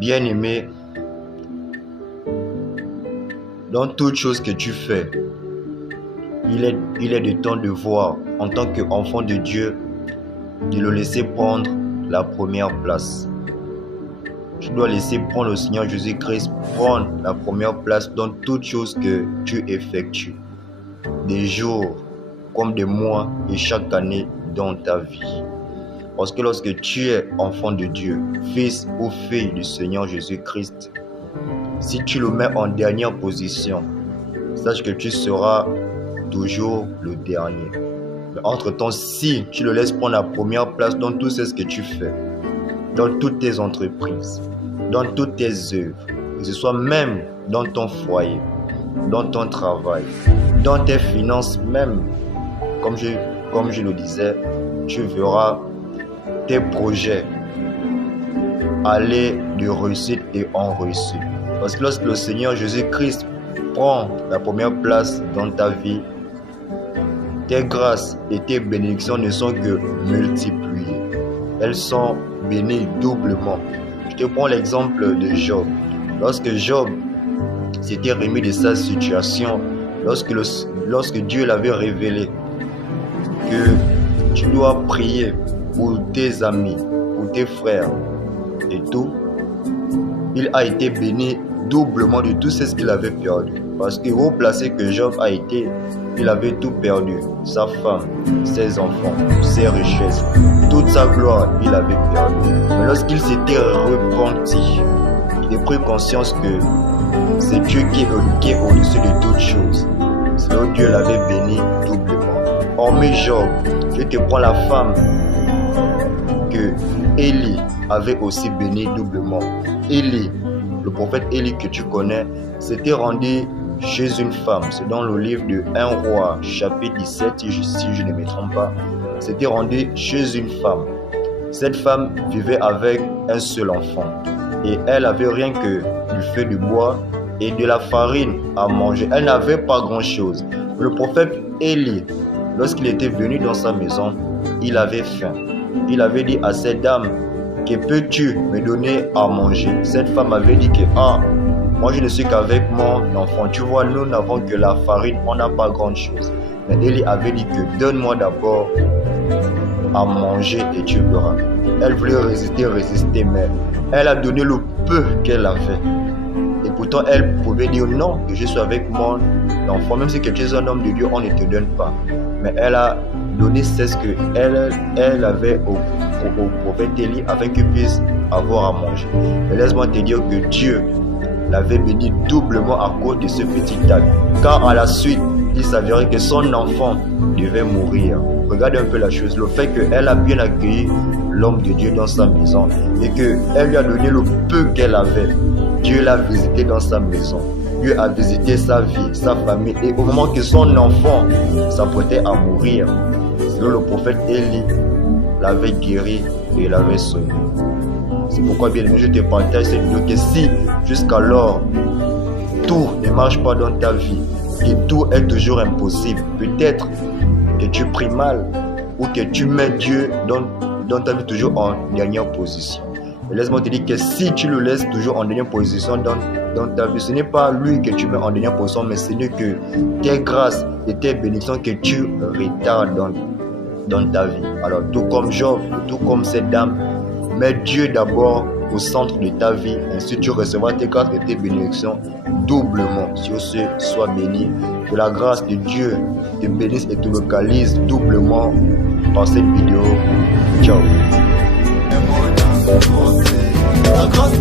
Bien-aimé, dans toute chose que tu fais, il est de ton devoir, en tant qu'enfant de Dieu, de le laisser prendre la première place. Tu dois laisser prendre le Seigneur Jésus-Christ, prendre la première place dans toute chose que tu effectues, des jours comme des mois et chaque année dans ta vie. Parce que lorsque tu es enfant de Dieu, fils ou fille du Seigneur Jésus-Christ, si tu le mets en dernière position, sache que tu seras toujours le dernier. Mais entre-temps, si tu le laisses prendre la première place dans tout ce que tu fais, dans toutes tes entreprises, dans toutes tes œuvres, que ce soit même dans ton foyer, dans ton travail, dans tes finances même, comme je le disais, tu verras tes projets aller de réussite et en réussite. Parce que lorsque le Seigneur Jésus-Christ prend la première place dans ta vie, tes grâces et tes bénédictions ne sont que multipliées. Elles sont bénies doublement. Je te prends l'exemple de Job. Lorsque Job s'était remis de sa situation, lorsque Dieu l'avait révélé que tu dois prier pour tes amis, pour tes frères et tout, il a été béni doublement de tout ce qu'il avait perdu. Parce que haut placé que Job a été, il avait tout perdu. Sa femme, ses enfants, ses richesses, toute sa gloire, il avait perdu. Mais lorsqu'il s'était repenti, il a pris conscience que c'est Dieu qui est au-dessus de toutes choses. C'est là où Dieu l'avait béni doublement. Hormis Job, je te prends la femme que Élie avait aussi béni doublement. Élie, le prophète Élie que tu connais, s'était rendu chez une femme. C'est dans le livre de 1 Roi, chapitre 17, si je ne me trompe pas. S'était rendu chez une femme. Cette femme vivait avec un seul enfant. Et elle avait rien que du feu de bois et de la farine à manger. Elle n'avait pas grand-chose. Le prophète Élie, lorsqu'il était venu dans sa maison, il avait faim. Il avait dit à cette dame, que peux-tu me donner à manger? Cette femme avait dit que, moi je ne suis qu'avec mon enfant. Tu vois, nous n'avons que la farine, on n'a pas grand chose. Mais Élie avait dit que donne-moi d'abord à manger et tu verras. Elle voulait résister, mais elle a donné le peu qu'elle avait. Et pourtant, elle pouvait dire non, que je suis avec mon enfant. Même si tu es un homme de Dieu, on ne te donne pas. Mais elle a donné ce qu'elle avait au prophète Élie afin qu'il puisse avoir à manger. Mais laisse-moi te dire que Dieu l'avait béni doublement à cause de ce petit acte. Car à la suite, il s'avérait que son enfant devait mourir. Regarde un peu la chose. Le fait qu'elle a bien accueilli l'homme de Dieu dans sa maison et qu'elle lui a donné le peu qu'elle avait. Dieu l'a visité dans sa maison. Dieu a visité sa vie, sa famille. Et au moment que son enfant s'apprêtait à mourir, selon le prophète Élie, l'avait guéri et l'avait sauvé. C'est pourquoi, bien aimé, je te partage cette vidéo que si jusqu'alors tout ne marche pas dans ta vie, que tout est toujours impossible, peut-être que tu pries mal ou que tu mets Dieu dans ta vie toujours en dernière position. Et laisse-moi te dire que si tu le laisses toujours en dernière position dans ta vie, ce n'est pas lui que tu mets en dernière position, mais ce n'est que tes grâces et tes bénédictions que tu retardes dans ta vie. Alors tout comme Job, tout comme cette dame, mets Dieu d'abord au centre de ta vie, ainsi tu recevras tes grâces et tes bénédictions doublement. Sur ce, sois béni. Que la grâce de Dieu te bénisse et te localise doublement par cette vidéo. Ciao. La grâce